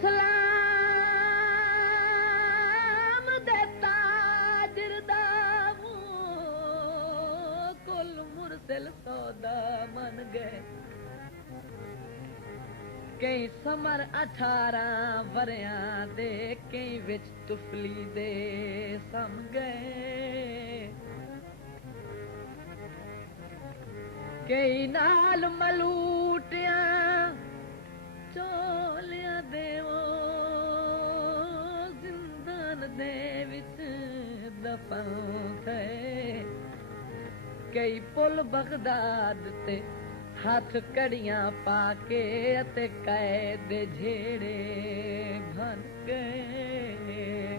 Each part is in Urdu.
اسلام دے تاجر دا منہ کل مرسل سودا من گئے کئی سمر 18 وریاں دے کئی وچ تفلی دے سم گئے کئی نال ملوٹیاں چولیاں دے وہ زندان دے وچ دفن تھے کئی پل بغداد تے ہاتھ کڑیاں پا کے تے قید جھیڑے بن گئے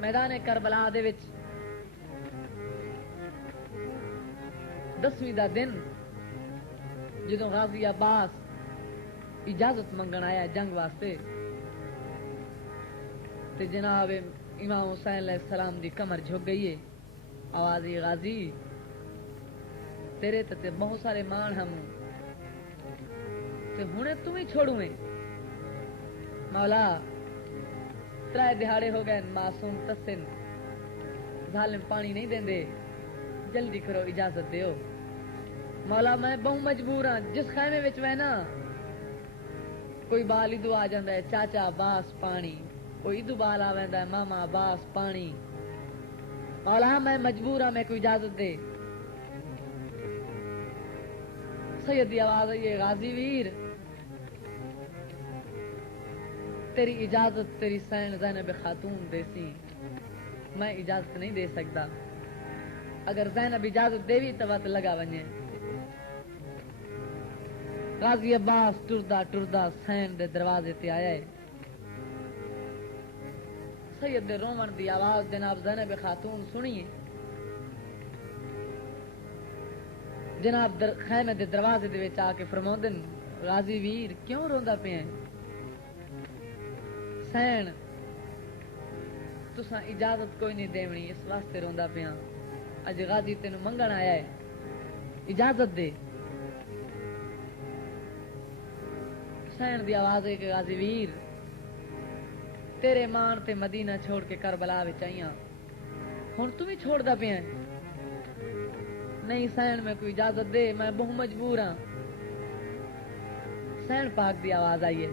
میدان کربلا دے وچ 10ویں دا دن جدوں غازی عباس اجازت منگن آیا جنگ واسطے تے جناب امام حسین علیہ السلام دی کمر جھک گئی ہے آوازی غازی تیرے تے بہت سارے مان ہم تے ہنے تم ہی چھوڑوں میں مولا 3 دہاڑے ہو گئے معصوم تسن ظالم پانی نہیں دیندے جلدی کرو اجازت دیو مولا میں بہت مجبور ہاں جس خیمے وچ میں نا کوئی بال ادو آ جاندا ہے چاچا باس پانی کوئی ادو بال آ ویندا ہے ماما باس پانی مولا میں مجبور ہاں میں کوئی اجازت دے سید دی آواز ہے غازی ویر تیری اجازت تیری سین زینب خاتون دے سی میں اجازت نہیں دے سکتا اگر زینب اجازت دے بھی تو وقت لگا ونجے غازی عباس ٹردا ٹردا سین دے دروازے تے آیا ہے سید دے رومن دی آواز جناب زینب خاتون سنیے جناب خیمے دے دروازے دے وچ آ کے فرماندن غازی ویر کیوں روندا پیا سین تساں اجازت کوئی نہیں دیونی اس واسطے روندا پیا اج غازی تینوں منگن آیا ہے اجازت دے حسین دی آواز ہے کہ غازی ویر تیرے مان تے مدینہ چھوڑ کے کربلا وچ آئیاں ہن تم ہی چھوڑ دا پیا نہیں حسین میں کوئی اجازت دے میں بہت مجبور ہاں حسین پاک دی آواز آئی ہے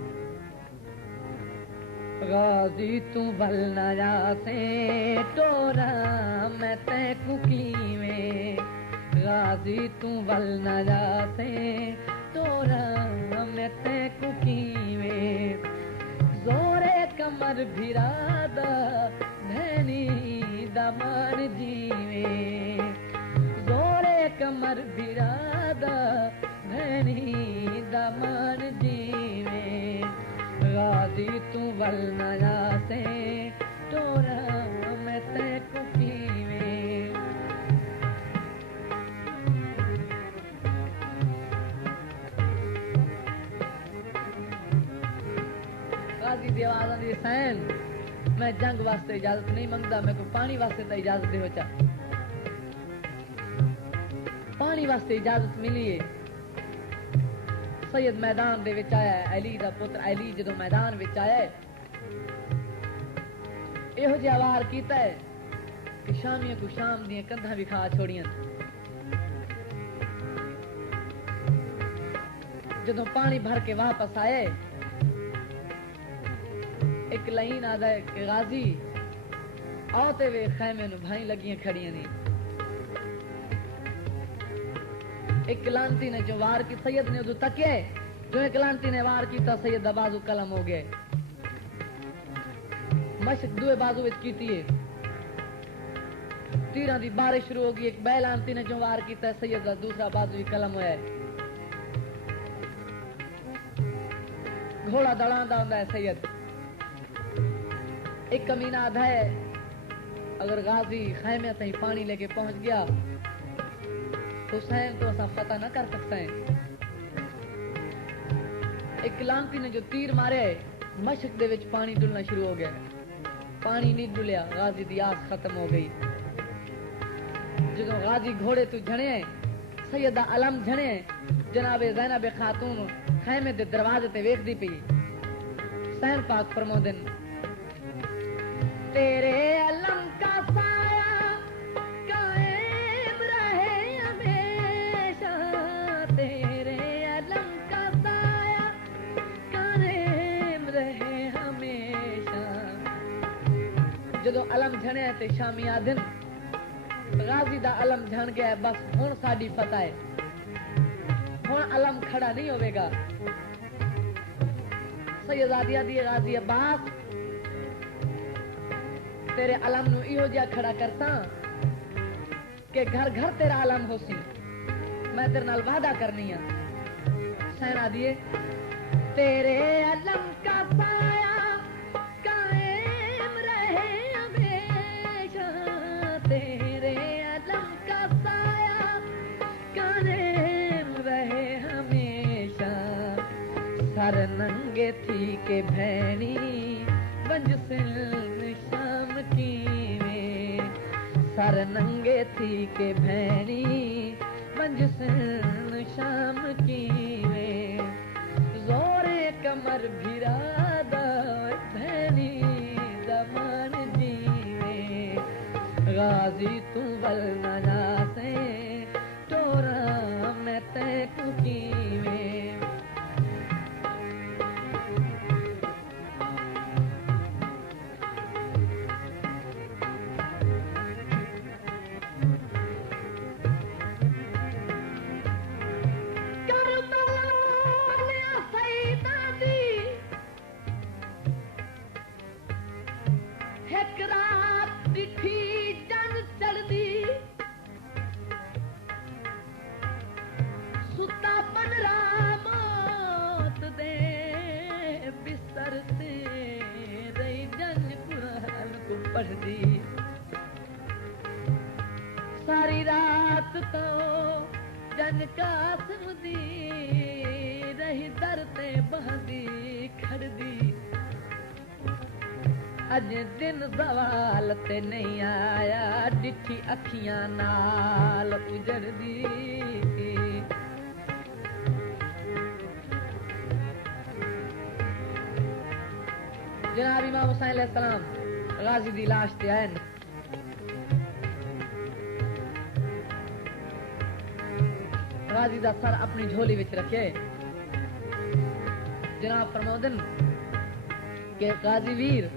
غازی تو بل نہ جا سے ٹورا میں تے کو کیویں غازی تو بل نہ جا سے ٹورا میں تے کو کیویں زورے کمر بھرادا بھینی دمان جیویں زورے کمر بھرادا بھینی دمان جیویں غازی تو ول نہ جا سے ٹورا میں تے کو کیویں غازی دی آواز آندی حسین میں جنگ واسطے اجازت نہیں منگتا میں کو پانی واسطے تو اجازت دے چا پانی واسطے اجازت ملی ہے سید میدان دے وچ آیا ہے علی دا پتر علی جدو میدان وچ آیا ہے یہو جہا وار کیتا ہے کہ شامیاں کو شام دیاں کندھاں بھی کھا چھوڑیاں جدو پانی بھر کے واپس آئے ایک لائن آدھا ہے کہ غازی آتے وے خیمے نو بھائی لگیاں کھڑیاں نہیں ایک لانتی نے جو وار کی سید نے ادو تکے جو ایک لانتی نے وار کیتا سید دا بازو قلم ہو گئے مشق دوے بازو وچ کیتی ہے تیران دی بارش شروع ہوگی ایک بے لانتی نے جو وار کیتا ہے سید دا دوسرا بازو بھی قلم ہوا ہے گھوڑا دڑاندا ہوندا ہے سید ایک کمینہ آدھا ہے اگر غازی خیمے تھی پانی لے کے پہنچ گیا حسین تو ایسا فتح نہ کر سکتا ہے ایک لانتی نے جو تیر مارے مشق دے وچ پانی ڈلنا شروع ہو گیا پانی نہیں ڈلیا غازی دی آس ختم ہو گئی جدوں غازی گھوڑے تو جھنے سیدہ علم جھنے جناب زینب خاتون خیمے دے دروازے تے ویکھدی پئی حسین پاک فرماندن تیرے علم کا سایہ قائم رہے ہمیشہ تیرے علم کا سایہ قائم رہے ہمیشہ جدو علم جھنے تے شامی آدن غازی دا علم جھن گیا بس ہن ساڈی فتح ہے ہن علم کھڑا نہیں ہوے گا سیدادی دی غازی عباس تیرے علم نو ایہو جیا کھڑا کرتا کہ گھر گھر تیرا علم ہو سی میں تیرے نال وعدہ کرنی ہاں سینا دیے تیرے علم کا سایہ قائم رہے ہمیشہ تیرے علم کا سایہ قائم رہے ہمیشہ سر ننگے تھی کہ بہنی بنج سن شام کی میں سر ننگے تھی کہ بہنی بنج سن شام کی میں زور کمر بھیرا بہنی زمان جی میں غازی تو ول نہ سے ٹورا میں تے کی میں ساری رات تو جن قاسم دی رہی در تے بہندی کھڑدی اج دن زوال تے نہیں آیا ڈٹھی اکھیاں نال اجڑدی جناب امام حسین علیہ السلام غازی دی لاش تے آئے غازی دا سر اپنی جھولی وچ رکھے جناب فرماؤندن کہ غازی ویر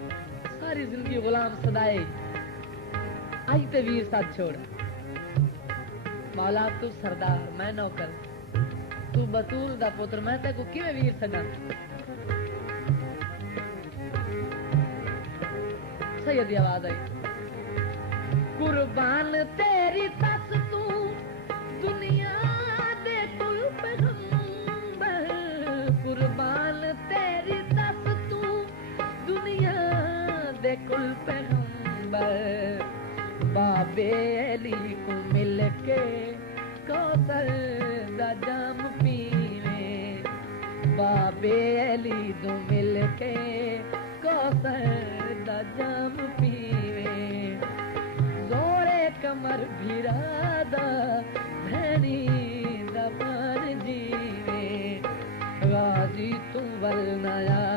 ساری زندگی غلام صدائے آج تے ویر ساتھ چھوڑ مولا تو سردار میں نوکر تو بطول دا پتر میں تے کو کیویں ویر سگا سیدی آواز آئی قربان تیری تس تو دنیا دے کل پیغمبر قربان تیری تس تو دنیا دے کل پیغمبر بابے علی کو مل کے کوثر دا جام پیویں بابے علی دو مل کے کوثر دا جام پیویں زور کمر بھیرا دا بھینی زبان جیویں غازی تو ول نیا